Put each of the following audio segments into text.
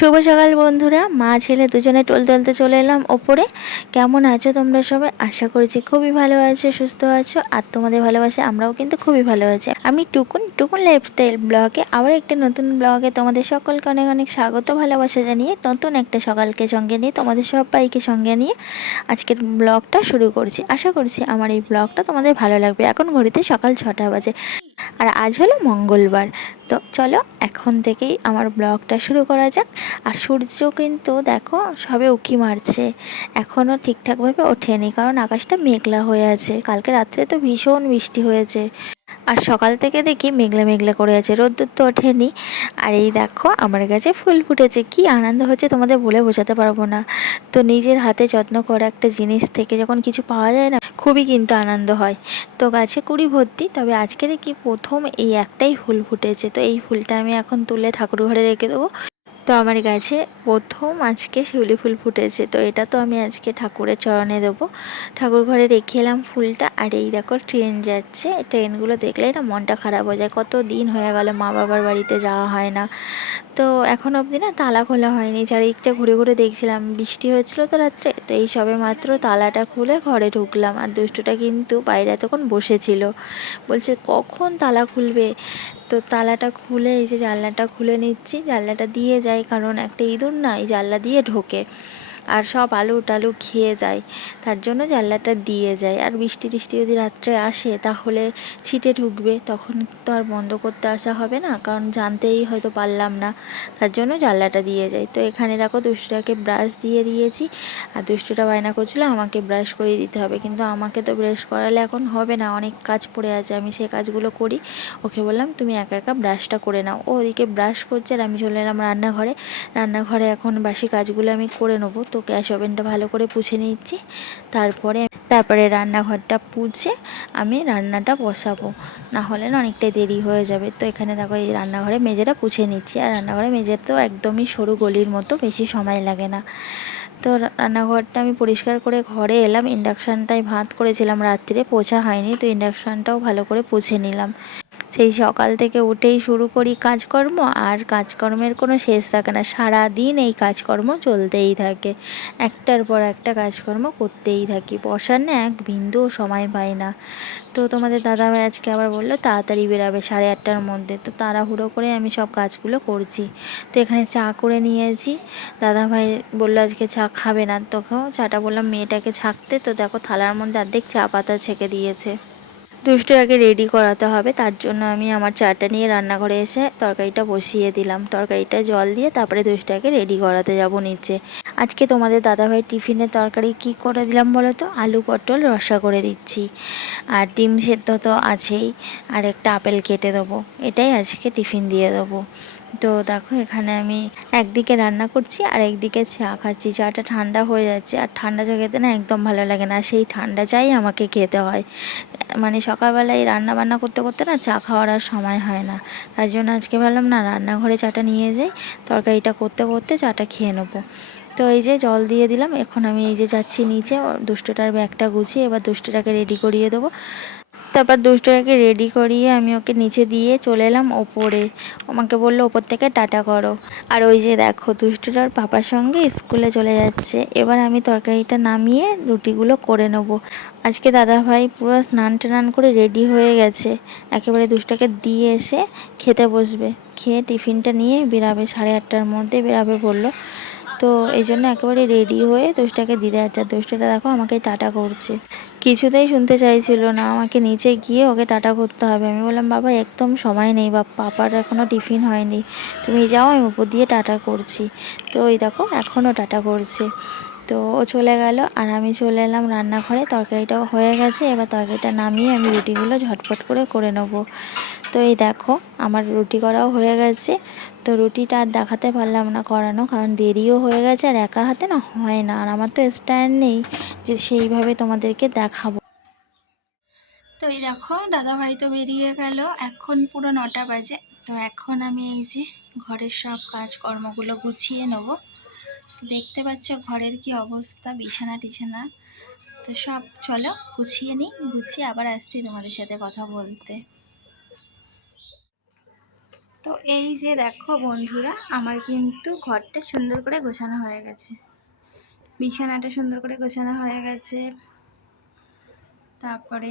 শুভ সকাল বন্ধুরা, মা ছেলে দুজনে টলতে চলে এলাম ওপরে। কেমন আছো তোমরা সবাই? আশা করছি খুবই ভালো আছো, সুস্থ আছো, আর তোমাদের ভালোবাসে আমরাও কিন্তু খুবই ভালো আছি। আমি টুকুন টুকুন লাইফস্টাইল ব্লগে আবার একটা নতুন ব্লগে তোমাদের সকলকে অনেক অনেক স্বাগত, ভালোবাসা জানিয়ে নতুন একটা সকালকে সঙ্গে নিয়ে তোমাদের সবাইকে সঙ্গে নিয়ে আজকের ব্লগটা শুরু করছি। আশা করছি আমার এই ব্লগটা তোমাদের ভালো লাগবে। এখন ঘড়িতে সকাল 6টা বাজে, আর আজ হলো মঙ্গলবার। তো চলো এখন থেকেই আমার ব্লগটা শুরু করা যাক। আর সূর্য কিন্তু দেখো সবে উঁকি মারছে, এখনও ঠিকঠাকভাবে ওঠেনি, কারণ আকাশটা মেঘলা হয়ে আছে। কালকে রাত্রে তো ভীষণ বৃষ্টি হয়েছে, আর সকাল থেকে দেখি মেঘলা মেঘলা করে আছে, রোদ্দুর তো ওঠেনি। আর এই দেখো আমার গাছে ফুল ফুটেছে, কি আনন্দ হচ্ছে তোমাদের বলে বোঝাতে পারবো না। তো নিজের হাতে যত্ন করা একটা জিনিস থেকে যখন কিছু পাওয়া যায় না, খুবই কিন্তু আনন্দ হয়। তো গাছে কুড়ি ভর্তি, তবে আজকে দেখি প্রথম এই একটাই ফুল ফুটেছে। তো এই ফুলটা আমি এখন তুলে ঠাকুর ঘরে রেখে দেবো। তো আমার গাছে প্রথম আজকে শিউলি ফুল ফুটেছে, তো এটা তো আমি আজকে ঠাকুরের চরণে দেবো। ঠাকুর ঘরে রেখে এলাম ফুলটা। আর এই দেখো ট্রেন যাচ্ছে, ট্রেনগুলো দেখলেই না মনটা খারাপ হয়ে যায়। কত দিন হয়ে গেল মা বাবার বাড়িতে যাওয়া হয় না। তো এখন অবধি না তালা খোলা হয়নি, চারিদিকটা ঘুরে ঘুরে দেখছিলাম। বৃষ্টি হয়েছিল তো রাত্রে, তো এই সবে মাত্র তালাটা খুলে ঘরে ঢুকলাম। আর দুষ্টুটা কিন্তু বাইরে তখন বসেছিল, বলছে কখন তালা খুলবে। তো তালাটা খুলে এই যে জানলাটা খুলে নিচ্ছি, জানলাটা দিয়ে যাই, কারণ একটা ইঁদুর না এই জানলা দিয়ে ঢোকে আর সব আলু টালু খেয়ে যায়, তার জন্য জানলাটা দিয়ে যায়। আর বৃষ্টি টিষ্টি যদি রাত্রে আসে তাহলে ছিটে ঢুকবে, তখন তো আর বন্ধ করতে আসা হবে না, কারণ জানতেই হয়তো পারলাম না, তার জন্য জানলাটা দিয়ে যায়। তো এখানে দেখো দুষ্টুটাকে ব্রাশ দিয়ে দিয়েছি, আর দুষ্টুটা বায়না করছিল আমাকে ব্রাশ করে দিতে হবে, কিন্তু আমাকে তো ব্রাশ করালে এখন হবে না, অনেক কাজ পড়ে আছে, আমি সে কাজগুলো করি। ওকে বললাম তুমি একা একা ব্রাশটা করে নাও। ও ওদিকে ব্রাশ করছে আর আমি চলে এলাম রান্নাঘরে। রান্নাঘরে এখন বাসি কাজগুলো আমি করে নেবো। তো গ্যাস ওভেনটা ভালো করে পুছে নিচ্ছি, তারপরে রান্নাঘরটা পুছে আমি রান্নাটা বসাবো, না হলে না অনেকটাই দেরি হয়ে যাবে। তো এখানে দেখো এই রান্নাঘরে মেঝেটা পুছে নিচ্ছি, আর রান্নাঘরে মেঝে তো একদমই সরু গলির মতো, বেশি সময় লাগে না। তো রান্নাঘরটা আমি পরিষ্কার করে ঘরে এলাম। ইন্ডাকশানটায় ভাত করেছিলাম রাত্রে, পোছা হয়নি, তো ইন্ডাকশানটাও ভালো করে পুছে নিলাম। সেই সকাল থেকে উঠেই শুরু করি কাজকর্ম, আর কাজকর্মের কোনো শেষ থাকে না, সারা দিন এই কাজকর্ম চলতেই থাকে, একটার পর একটা কাজকর্ম করতেই থাকি, বসার না এক বিন্দুও সময় পাই না। তো তোমাদের দাদাভাই আজকে আবার বললো তাড়াতাড়ি বেরাবে 8:30টার মধ্যে, তো তাড়াহুড়ো করে আমি সব কাজগুলো করছি। তো এখানে চা করে নিয়েছি, দাদাভাই বললো আজকে চা খাবে না, তখন চাটা বললাম মেয়েটাকে ছাঁকতে, তো দেখো থালার মধ্যে অর্ধেক চা পাতা ছেঁকে দিয়েছে। দুষ্টু আগে রেডি করাতে হবে, তার জন্য আমি আমার চাটা নিয়ে রান্নাঘরে এসে তরকারিটা বসিয়ে দিলাম। তরকারিটা জল দিয়ে তারপরে দুষ্টুটাকে রেডি করাতে যাব নিচে। আজকে তোমাদের দাদাভাই টিফিনের তরকারি কি করে দিলাম বলো তো? আলু পটল রসা করে দিচ্ছি, আর ডিম সেদ্ধ তো আছেই, আর একটা আপেল কেটে দেবো, এটাই আজকে টিফিন দিয়ে দেবো। তো দেখো এখানে আমি একদিকে রান্না করছি আর একদিকে চা খাচ্ছি। চাটা ঠান্ডা হয়ে যাচ্ছে, আর ঠান্ডা চা খেতে না একদম ভালো লাগে না, সেই ঠান্ডা চাই আমাকে খেতে হয়। মানে সকালবেলায় রান্না বান্না করতে করতে না চা খাওয়ার আর সময় হয় না, তার জন্য আজকে ভাবলাম না রান্নাঘরে চাটা নিয়ে যাই, তরকারিটা করতে করতে চাটা খেয়ে নেবো। তো এই যে জল দিয়ে দিলাম, এখন আমি এই যে যাচ্ছি নিচে দুষ্টুটার ব্যাগটা গুছিয়ে, এবার দুষ্টুটাকে রেডি করিয়ে দেবো। তারপর দুষ্টুটাকে রেডি করিয়ে আমি ওকে নিচে দিয়ে চলে এলাম ওপরে। আমাকে বললো ওপর থেকে টাটা করো। আর ওই যে দেখো দুষ্টুটার পাপার সঙ্গে স্কুলে চলে যাচ্ছে। এবার আমি তরকারিটা নামিয়ে রুটিগুলো করে নেবো। আজকে দাদাভাই পুরো স্নান টান করে রেডি হয়ে গেছে, একেবারে দুষ্টুটাকে দিয়ে এসে খেতে বসবে, খেয়ে টিফিনটা নিয়ে বেরাবে, 8:30টার মধ্যে বেরাবে বললো। তো এই জন্য একেবারে রেডি হয়ে দুষ্টুটাকে দিতে যাচ্ছে। দুষ্টুটা দেখো আমাকে টাটা করছে, কিছুতেই শুনতে চাইছিল না, আমাকে নিচে গিয়ে ওকে টাটা করতে হবে। আমি বললাম বাবা একদম সময় নেই, পাপার এখনও টিফিন হয়নি, তুমি যাও, আমি উপর দিয়ে টাটা করছি। তো ওই দেখো এখনও টাটা করছে। তো ও চলে গেল, আর আমি চলে এলাম রান্নাঘরে। তরকারিটাও হয়ে গেছে, এবার তরকারিটা নামিয়ে আমি রুটিগুলো ঝটপট করে নেবো। তো এই দেখো আমার রুটি করাও হয়ে গেছে। তো রুটিটা আর দেখাতে পারলাম না করানো, কারণ দেরিও হয়ে গেছে, আর একা হাতে না হয় না, আর আমার তো স্ট্যান্ড নেই যে সেইভাবে তোমাদেরকে দেখাবো। তো এই দেখো দাদাভাই তো বেরিয়ে গেল, এখন পুরো 9টা বাজে। তো এখন আমি এই যে ঘরের সব কাজকর্মগুলো গুছিয়ে নেব। দেখতে পাচ্ছ ঘরের কি অবস্থা, বিছানা টিছানা, তো সব চলো গুছিয়ে নিই, গুছিয়ে আবার আসছি তোমাদের সাথে কথা বলতে। তো এই যে দেখো বন্ধুরা, আমার কিন্তু ঘরটা সুন্দর করে গোছানো হয়ে গেছে, বিছানাটা সুন্দর করে গোছানো হয়ে গেছে, তারপরে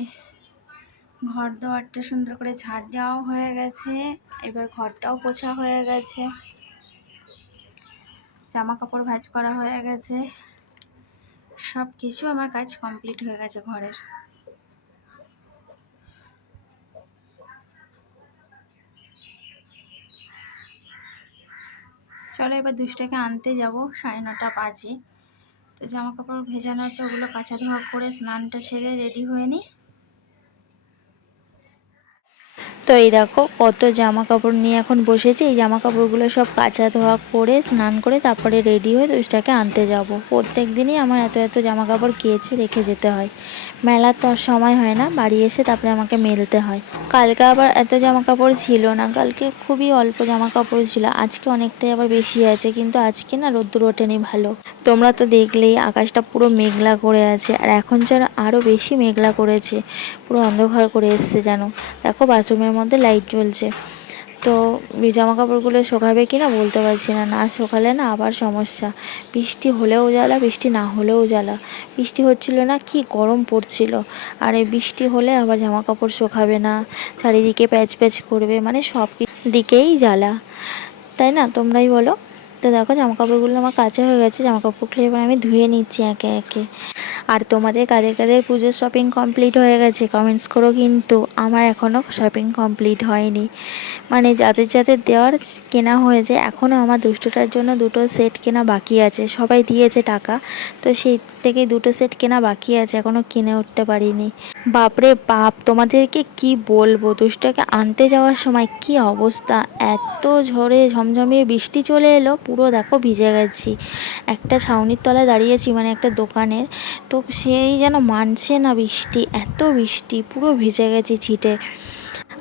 ঘর দোয়ারটা সুন্দর করে ঝাড় দেওয়াও হয়ে গেছে, এবার ঘরটাও পোছা হয়ে গেছে, জামা কাপড় ভাঁজ করা হয়ে গেছে, সব কিছু আমার কাজ কমপ্লিট হয়ে গেছে ঘরের। চলো এবার দুষ্টাকে আনতে যাব, 9:30 বাজে। তো জামা কাপড় ভেজানো আছে, ওগুলো কাচা ধোয়া করে স্নানটা সেরে রেডি হয়ে নিই। তো এই দেখো কত জামা কাপড় নিয়ে এখন বসেছি, এই জামা কাপড়গুলো সব কাচা ধোয়া করে স্নান করে তারপরে রেডি হয়ে দুষ্টাকে আনতে যাব। প্রত্যেক দিনই আমার এত এত জামা কাপড় কেচে রেখে যেতে হয়, মেলার তো আর সময় হয় না, বাড়ি এসে তারপরে আমাকে মেলতে হয়। কালকে আবার এত জামা কাপড় ছিল না, কালকে খুবই অল্প জামা কাপড় ছিল, আজকে অনেকটাই আবার বেশি আছে, কিন্তু আজকে না রোদ্দুর ওঠেনি ভালো। তোমরা তো দেখলেই আকাশটা পুরো মেঘলা করে আছে, আর এখন যেন আরও বেশি মেঘলা করেছে, পুরো অন্ধকার করে এসছে যেন। দেখো বাথরুমের মধ্যে লাইট জ্বলছে। তো জামা কাপড়গুলো শোকাবে কি না বলতে পারছি না, না শোকালে না আবার সমস্যা, বৃষ্টি হলেও জ্বালা, বৃষ্টি না হলেও জ্বালা। বৃষ্টি হচ্ছিল না, কি গরম পড়ছিল, আর এই বৃষ্টি হলে আবার জামা কাপড় শোকাবে না, চারিদিকে প্যাচ প্যাচ করবে, মানে সব দিকেই জ্বালা, তাই না? তোমরাই বলো। তো দেখো জামা কাপড়গুলো আমার কাচা হয়ে গেছে, জামা কাপড়গুলো এবার আমি ধুয়ে নিচ্ছি একে একে। আর তোমাদের কাদের কাদের পুজোর শপিং কমপ্লিট হয়ে গেছে কমেন্টস করো, কিন্তু আমার এখনও শপিং কমপ্লিট হয়নি। মানে যাদের যাদের দেওয়ার কেনা হয়েছে, এখনও আমার দুষ্টটার জন্য দুটো সেট কেনা বাকি আছে, সবাই দিয়েছে টাকা, তো সেই থেকে দুটো সেট কেনা বাকি আছে, এখনও কিনে উঠতে পারিনি। বাপরে বাপ, তোমাদেরকে কি বলবো, দুষ্টটাকে আনতে যাওয়ার সময় কি অবস্থা, এত ঝড়ে ঝমঝমিয়ে বৃষ্টি চলে এলো, পুরো দেখো ভিজে গেছি। একটা ছাউনির তলায় দাঁড়িয়েছি, মানে একটা দোকানের, তো সেই যেন মানছে না বৃষ্টি, এত বৃষ্টি, পুরো ভিজে গেছি ছিটে।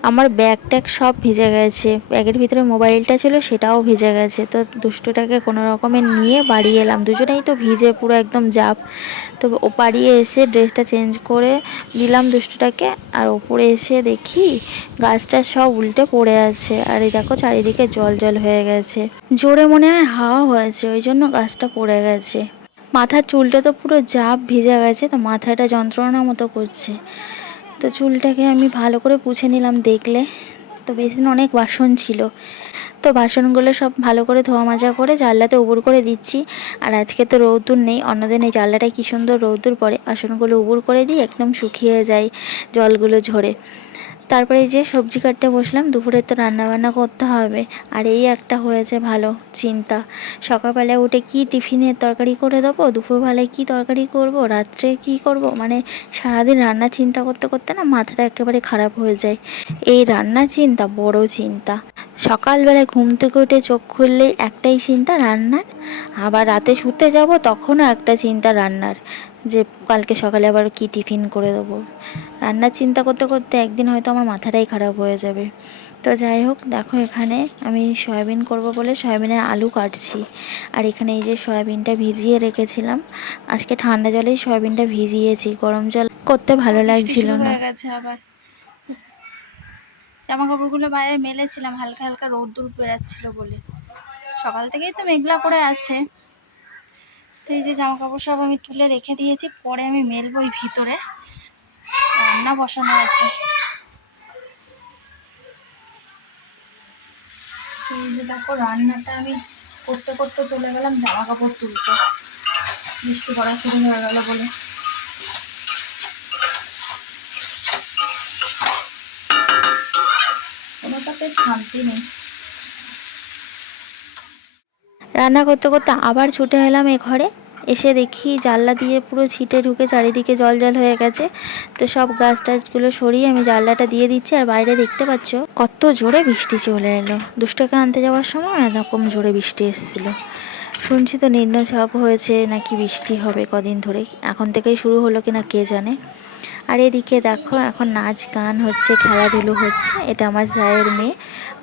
আমার ব্যাগ ট্যাগ সব ভিজে গেছে, ব্যাগের ভিতরে মোবাইলটা ছিল সেটাও ভিজে গেছে। তো দুষ্টুটাকে কোনো রকমে নিয়ে বাড়ি এলাম, দুজনেই তো ভিজে পুরো একদম জাপ। তো ও বাড়ি এসে ড্রেসটা চেঞ্জ করে দিলাম দুষ্টুটাকে, আর ওপরে এসে দেখি গাছটা সব উল্টে পড়ে আছে, আর এই দেখো চারিদিকে জল জল হয়ে গেছে, জোরে মনে হয় হাওয়া হয়েছে, ওই জন্য গাছটা পড়ে গেছে। মাথার চুলটা তো পুরো জাপ ভিজে গেছে, তো মাথাটা যন্ত্রণা মতো করছে। তো চুলটাকে আমি ভালো করে পুছে নিলাম দেখলে। তো বেসিনে অনেক বাসন ছিল, তো বাসনগুলো সব ভালো করে ধোয়া মাজা করে জানলাতে উবুর করে দিচ্ছি। আর আজকে তো রৌদ্দুর নেই, অন্যদিন এই জানলাটায় কী সুন্দর রৌদ্দুর পড়ে, বাসনগুলো উবুর করে দিই, একদম শুকিয়ে যায় জলগুলো ঝরে। তারপরে এই যে সবজি কাটতে বসলাম, দুপুরে তো রান্নাবান্না করতে হবে। আর এই একটা হয়েছে ভালো চিন্তা, সকালবেলায় উঠে কি টিফিনের তরকারি করে দেবো, দুপুরবেলায় কি তরকারি করব, রাত্রে কি করব, মানে সারাদিন রান্না চিন্তা করতে করতে না মাথাটা একেবারে খারাপ হয়ে যায়। এই রান্না চিন্তা বড় চিন্তা, সকালবেলায় ঘুম থেকে উঠে চোখ খুললেই একটাই চিন্তা রান্নার, আবার রাতে শুতে যাব তখনও একটা চিন্তা রান্নার, যে কালকে সকালে আবার কি টিফিন করে দেবো। রান্নার চিন্তা করতে করতে একদিন হয়তো আমার মাথাটাই খারাপ হয়ে যাবে। তো যাই হোক, দেখো এখানে আমি সয়াবিন করব বলে সয়াবিনের আলু কাটছি, আর এখানে এই যে সয়াবিনটা ভিজিয়ে রেখেছিলাম, আজকে ঠান্ডা জলেই সয়াবিনটা ভিজিয়েছি, গরম জল করতে ভালো লাগছিল না। হয়ে গেছে আবার, জামা কাপড়গুলো বাইরে মেলেছিলাম, হালকা হালকা রোদ্দুর বেরাচ্ছিল বলে, সকাল থেকেই তো মেঘলা করে আছে। তো এই যে জামা কাপড় সব আমি তুলে রেখে দিয়েছি, পরে আমি মেলবো এই ভিতরে, রান্না বসানো আছে। তো এই যে দেখো রান্নাটা আমি করতে করতে চলে গেলাম জামা কাপড় তুলতে, বৃষ্টি পড়া শুরু হয়ে গেল বলে। কোনোটাতে শান্তি নেই। রান্না করতে করতে আবার ছুটে এলাম এ ঘরে, এসে দেখি জানলা দিয়ে পুরো ছিটে ঢুকে চারিদিকে জল জল হয়ে গেছে। তো সব গাছ টাছগুলো সরিয়ে আমি জানলাটা দিয়ে দিচ্ছি, আর বাইরে দেখতে পাচ্ছ কত জোরে বৃষ্টি চলে এলো। দুষ্টকে আনতে যাওয়ার সময় এরকম জোরে বৃষ্টি এসেছিল। শুনছি তো নিম্নচাপ হয়েছে, নাকি বৃষ্টি হবে কদিন ধরে, এখন থেকেই শুরু হলো কিনা কে জানে। আর এদিকে দেখো এখন নাচ গান হচ্ছে, খেলাধুলো হচ্ছে। এটা আমার জায়ের মেয়ে,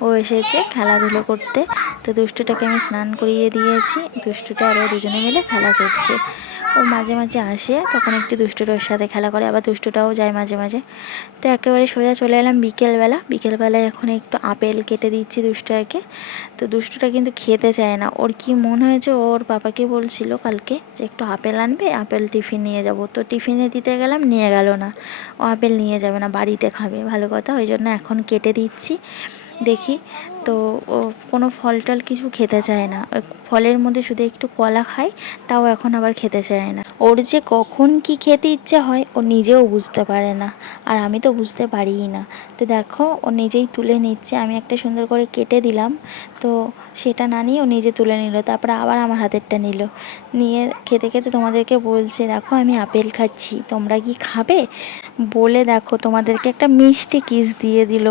ও এসেছে খেলাধুলো করতে। তো দুষ্টুটাকে আমি স্নান করিয়ে দিয়েছি, দুষ্টুটা আর ও দুজনে মিলে খেলা করছে। ও মাঝে মাঝে আসে, তখন একটু দুষ্টুটার সাথে খেলা করে, আবার দুষ্টুটাও যায় মাঝে মাঝে। তো একেবারে সোজা চলে এলাম বিকেলবেলায় এখন একটু আপেল কেটে দিচ্ছি দুষ্টুটাকে। তো দুষ্টুটা কিন্তু খেতে চায় না, ওর কি মন হয়েছে, ওর বাবাকে বলছিল কালকে যে একটু আপেল আনবে, আপেল টিফিন নিয়ে যাব। তো টিফিনে দিতে গেলাম, নিয়ে গেল না। ও আপেল নিয়ে যাবে না, বাড়িতে খাবে, ভালো কথা। ওই জন্য এখন কেটে দিচ্ছি, দেখি। তো ও কোনো ফল টল কিছু খেতে চায় না, ওই ফলের মধ্যে শুধু একটু কলা খায়, তাও এখন আবার খেতে চায় না। ওর যে কখন কি খেতে ইচ্ছে হয় ও নিজেও বুঝতে পারে না, আর আমি তো বুঝতে পারিই না। তো দেখো ও নিজেই তুলে নিচ্ছে, আমি একটা সুন্দর করে কেটে দিলাম, তো সেটা না নিয়ে ও নিজে তুলে নিল, তারপরে আবার আমার হাতেরটা নিল, নিয়ে খেতে খেতে তোমাদেরকে বলছে দেখো আমি আপেল খাচ্ছি, তোমরা কি খাবে বলে দেখো তোমাদেরকে একটা মিষ্টি কিস দিয়ে দিল।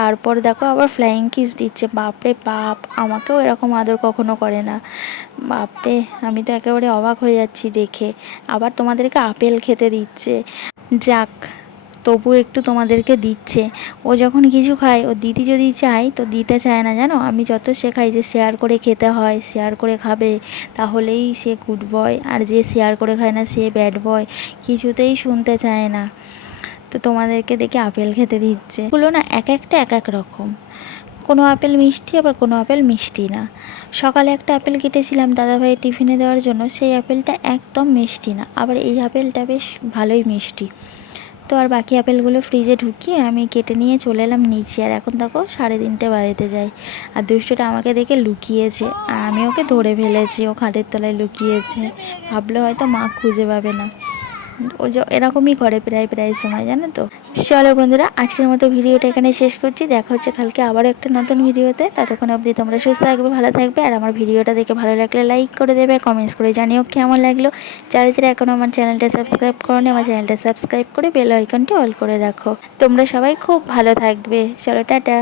তারপর দেখো আবার ফ্লাইং কিস দিচ্ছে, বাপরে বাপ, আমাকেও এরকম আদর কখনো করে না। বাপরে, আমি তো একেবারে অবাক হয়ে যাচ্ছি দেখে। আবার তোমাদেরকে আপেল খেতে দিচ্ছে, যাক তবু একটু তোমাদেরকে দিচ্ছে। ও যখন কিছু খায়, ও দিদি যদি চায় তো দিতে চায় না, জানো। আমি যত শেখাই যে শেয়ার করে খেতে হয়, শেয়ার করে খাবে, তাহলেই সে গুড বয়, আর যে শেয়ার করে খায় না সে ব্যাড বয়, কিছুতেই শুনতে চায় না। তো তোমাদেরকে দেখে আপেল খেতে দিচ্ছে, ওগুলো না এক একটা এক এক রকম, কোনো আপেল মিষ্টি আবার কোনো আপেল মিষ্টি না। সকালে একটা আপেল কেটেছিলাম দাদাভাইয়ের টিফিনে দেওয়ার জন্য, সেই আপেলটা একদম মিষ্টি না, আবার এই আপেলটা বেশ ভালোই মিষ্টি। তো আর বাকি আপেলগুলো ফ্রিজে ঢুকিয়ে আমি কেটে নিয়ে চলে এলাম নিচে, আর এখন দেখো 3:30 বাড়িতে যাই। আর দুষ্টুটা আমাকে দেখে লুকিয়েছে, আর আমি ওকে ধরে ফেলেছি, ও খাটের তলায় লুকিয়েছে, ভাবলে হয়তো মা খুঁজে পাবে না। ও এরকমই করে প্রায় প্রায় সময়, জানো তো। চলো বন্ধুরা, আজকের মতো ভিডিওটা এখানে শেষ করছি, দেখা হচ্ছে কালকে আবারও একটা নতুন ভিডিওতে। ততক্ষণ অবধি তোমরা সুস্থ থাকবে, ভালো থাকবে, আর আমার ভিডিওটা দেখে ভালো লাগলে লাইক করে দেবে, কমেন্টস করে জানিও কেমন লাগলো। যারা যারা এখনও আমার চ্যানেলটা সাবস্ক্রাইব করোনি, আমার চ্যানেলটা সাবস্ক্রাইব করে বেল আইকনটি অল করে রাখো। তোমরা সবাই খুব ভালো থাকবে, চলো টাটা।